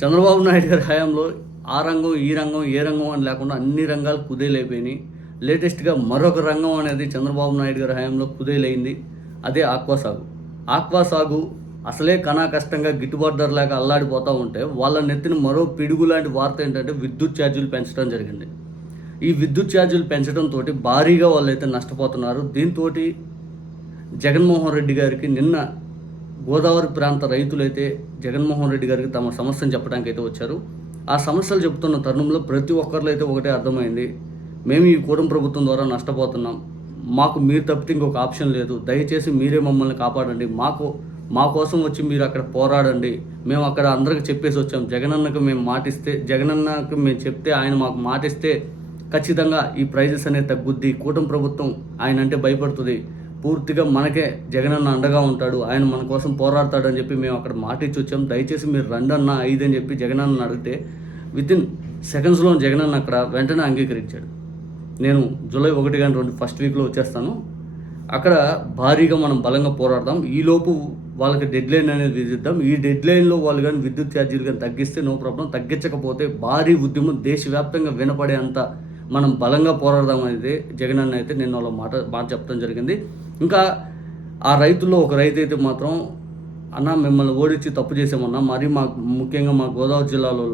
చంద్రబాబు నాయుడు గారి హయాంలో ఆ రంగం ఈ రంగం ఏ రంగం అని లేకుండా అన్ని రంగాలు కుదేలైపోయినాయి. లేటెస్ట్గా మరొక రంగం అనేది చంద్రబాబు నాయుడు గారి హయాంలో కుదేలైంది. అదే ఆక్వా సాగు. ఆక్వా సాగు అసలే కష్టంగా గిట్టుబాటు ధర లేక అల్లాడిపోతూ ఉంటే వాళ్ళ నెత్తిన మరో పిడుగు లాంటి వార్త ఏంటంటే విద్యుత్ ఛార్జీలు పెంచడం జరిగింది. ఈ విద్యుత్ ఛార్జీలు పెంచడంతో భారీగా వాళ్ళైతే నష్టపోతున్నారు. దీంతో జగన్మోహన్ రెడ్డి గారికి నిన్న గోదావరి ప్రాంత రైతులైతే జగన్మోహన్ రెడ్డి గారికి తమ సమస్యను చెప్పడానికి అయితే వచ్చారు. ఆ సమస్యలు చెప్తున్న తరుణంలో ప్రతి ఒక్కరిలో అయితే ఒకటే అర్థమైంది, మేము ఈ కూటమి ప్రభుత్వం ద్వారా నష్టపోతున్నాం, మాకు మీరు తప్పితే ఇంకొక ఆప్షన్ లేదు, దయచేసి మీరే మమ్మల్ని కాపాడండి, మా కోసం వచ్చి మీరు అక్కడ పోరాడండి, మేము అక్కడ అందరికి చెప్పేసి వచ్చాం, జగనన్నకు మేము మాటిస్తే, జగనన్నకు మేము చెప్తే ఆయన మాకు మాటిస్తే ఖచ్చితంగా ఈ ప్రైజెస్ అనేది తగ్గుద్ది, కూటమి ప్రభుత్వం ఆయన అంటే భయపడుతుంది, పూర్తిగా మనకే జగనన్న అండగా ఉంటాడు, ఆయన మన కోసం పోరాడతాడని చెప్పి మేము అక్కడ మాట ఇచ్చి వచ్చాం, దయచేసి మీరు రండి అన్న 5 అని చెప్పి జగనన్న అడిగితే వితిన్ సెకండ్స్లో జగనన్న అక్కడ వెంటనే అంగీకరించాడు. నేను జూలై 1 కానీ 2 ఫస్ట్ వీక్లో వచ్చేస్తాను, అక్కడ భారీగా మనం బలంగా పోరాడదాం, ఈలోపు వాళ్ళకి డెడ్ లైన్ అనేది విధిద్దాం, ఈ డెడ్ లైన్లో వాళ్ళు కానీ విద్యుత్ ఛార్జీలు కానీ తగ్గిస్తే నో ప్రాబ్లం, తగ్గించకపోతే భారీ ఉద్యమం దేశవ్యాప్తంగా వినపడే అంత మనం బలంగా పోరాడదాం అనేది జగనన్న అయితే నేను వాళ్ళ మాట చెప్పడం జరిగింది. ఇంకా ఆ రైతుల్లో ఒక రైతు అయితే మాత్రం, అన్న మిమ్మల్ని ఓడించి తప్పు చేసామన్నా, మరి ముఖ్యంగా మా గోదావరి జిల్లాలో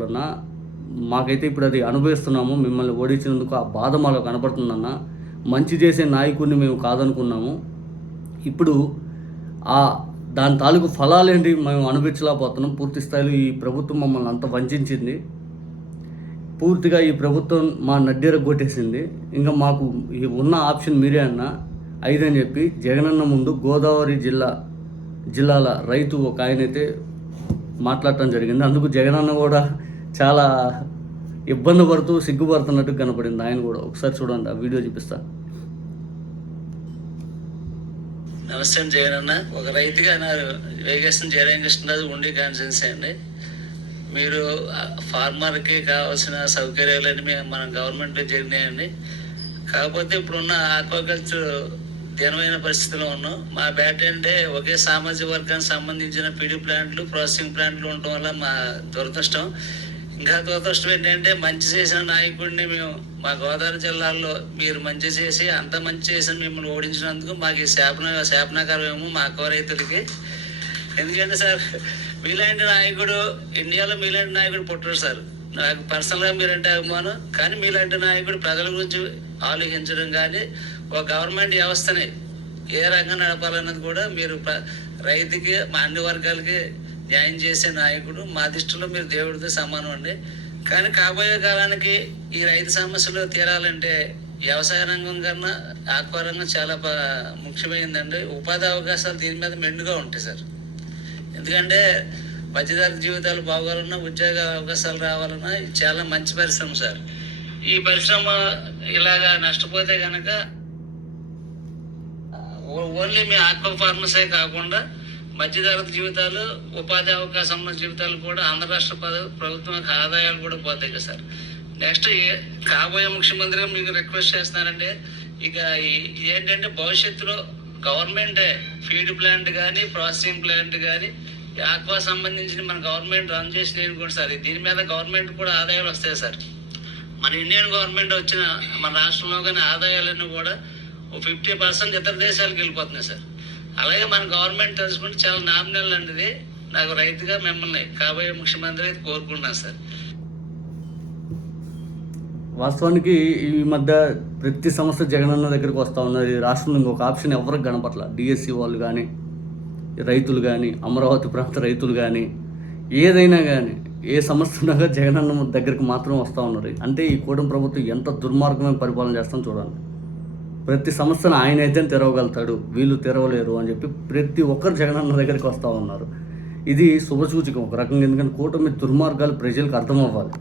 మాకైతే ఇప్పుడు అది అనుభవిస్తున్నాము, మిమ్మల్ని ఓడించినందుకు ఆ బాధ మాలో కనపడుతుందన్న, మంచి చేసే నాయకుడిని మేము కాదనుకున్నాము, ఇప్పుడు దాని తాలూకు ఫలాలేంటి మేము అనుభవించలేకపోతున్నాం, పూర్తి స్థాయిలో ఈ ప్రభుత్వం మమ్మల్ని అంత వంచింది, పూర్తిగా ఈ ప్రభుత్వం మా నడ్డీర కొట్టేసింది, ఇంకా మాకు ఉన్న ఆప్షన్ మీరే అన్న 5 అని చెప్పి జగనన్న ముందు గోదావరి జిల్లాల రైతు ఒక ఆయనైతే మాట్లాడటం జరిగింది. అందుకు జగనన్న కూడా చాలా ఇబ్బంది పడుతూ సిగ్గుపడుతున్నట్టు కనపడింది. ఆయన కూడా ఒకసారి చూడండి, ఆ వీడియో చూపిస్తా. నమస్తే జగనన్న. ఒక రైతుగా నా వేగేశ్వరం జయరామకృష్ణరాజు ఉండి కాన్స్టిట్యున్సీ అండి. మీరు ఫార్మర్కి కావాల్సిన సౌకర్యాలన్నీ మన గవర్నమెంట్లో జరిగినాయండి. కాకపోతే ఇప్పుడున్న ఆక్వాకల్చర్ దీనమైన పరిస్థితిలో ఉన్నాం. మా బ్యాట్ అంటే ఒకే సామాజిక వర్గానికి సంబంధించిన పీడీ ప్లాంట్లు, ప్రాసెసింగ్ ప్లాంట్లు ఉండటం వల్ల మా దురదృష్టం. ఇంకా దురదృష్టం ఏంటంటే మంచి చేసిన నాయకుడిని మేము మా గోదావరి జిల్లాలో మీరు మంచి చేసి అంత మంచి చేసిన మిమ్మల్ని ఓడించినందుకు మాకు ఈ శాపనాకరమేమో మా అక్క రైతులకి. ఎందుకంటే సార్, మీలాంటి నాయకుడు ఇండియాలో మీలాంటి నాయకుడు పుట్టడు సార్. నాకు పర్సనల్గా మీరంటే అభిమానం, కానీ మీలాంటి నాయకుడు ప్రజల గురించి ఆలోచించడం కానీ ఒక గవర్నమెంట్ వ్యవస్థని ఏ రంగం నడపాలన్నది కూడా మీరు రైతుకి మా అన్ని వర్గాలకి న్యాయం చేసే నాయకుడు. మా దృష్టిలో మీరు దేవుడితో సమానం అండి. కానీ కాబోయే కాలానికి ఈ రైతు సమస్యలు తీరాలంటే వ్యవసాయ రంగం కన్నా ఆక్వా రంగం చాలా ముఖ్యమైనదండి. ఉపాధి అవకాశాలు దీని మీద మెండుగా ఉంటాయి సార్. ఎందుకంటే మధ్యతరగతి జీవితాలు బాగోవాలన్నా, ఉద్యోగ అవకాశాలు రావాలన్నా చాలా మంచి పరిశ్రమ సార్. ఈ పరిశ్రమ ఇలాగా నష్టపోతే కనుక ఓన్లీ మీ ఆక్వా ఫార్మర్సే కాకుండా మధ్యతరగతి జీవితాలు, ఉపాధి అవకాశం ఉన్న జీవితాలు కూడా ఆంధ్ర రాష్ట్ర ప్రభుత్వం ఆదాయాలు కూడా పోతాయి కదా సార్. నెక్స్ట్ కాబోయే ముఖ్యమంత్రిగా మీకు రిక్వెస్ట్ చేస్తున్నానంటే, ఇక ఏంటంటే భవిష్యత్తులో గవర్నమెంటే ఫీడ్ ప్లాంట్ కానీ, ప్రాసెసింగ్ ప్లాంట్ కానీ, ఆక్వా సంబంధించి మన గవర్నమెంట్ రన్ చేసిన కూడా సార్, దీని మీద గవర్నమెంట్ కూడా ఆదాయాలు వస్తాయి సార్. మన ఇండియన్ గవర్నమెంట్ వచ్చిన మన రాష్ట్రంలో కానీ ఆదాయాలన్నీ కూడా 50% ఇతర దేశాలకు వెళ్ళిపోతున్నాయి సార్. అలాగే మన గవర్నమెంట్ తెలుసుకుంటే చాలా నామినల్ అనేది. నాకు రైతుగా మిమ్మల్ని కాబోయే ముఖ్యమంత్రి అయితే కోరుకుంటున్నాను సార్. వాస్తవానికి ఈ మధ్య ప్రతి సంస్థ జగనన్న దగ్గరికి వస్తూ ఉన్నది. రాష్ట్రంలో ఇంకొక ఆప్షన్ ఎవరికి కనపట్ల. డిఎస్సి వాళ్ళు కానీ, రైతులు కానీ, అమరావతి ప్రాంత రైతులు కానీ, ఏదైనా కానీ ఏ సమస్య ఉన్నాగా జగనన్న దగ్గరికి మాత్రం వస్తూ ఉన్నారు. అంటే ఈ కూటమి ప్రభుత్వం ఎంత దుర్మార్గమైన పరిపాలన చేస్తాం చూడండి. ప్రతి సమస్యను ఆయన అయితే తెరవగలుగుతాడు, వీళ్ళు తెరవలేరు అని చెప్పి ప్రతి ఒక్కరు జగనన్న దగ్గరికి వస్తూ ఉన్నారు. ఇది శుభసూచకం ఒక రకంగా. ఎందుకంటే కూటమి దుర్మార్గాలు ప్రజలకు అర్థం అవ్వాలి.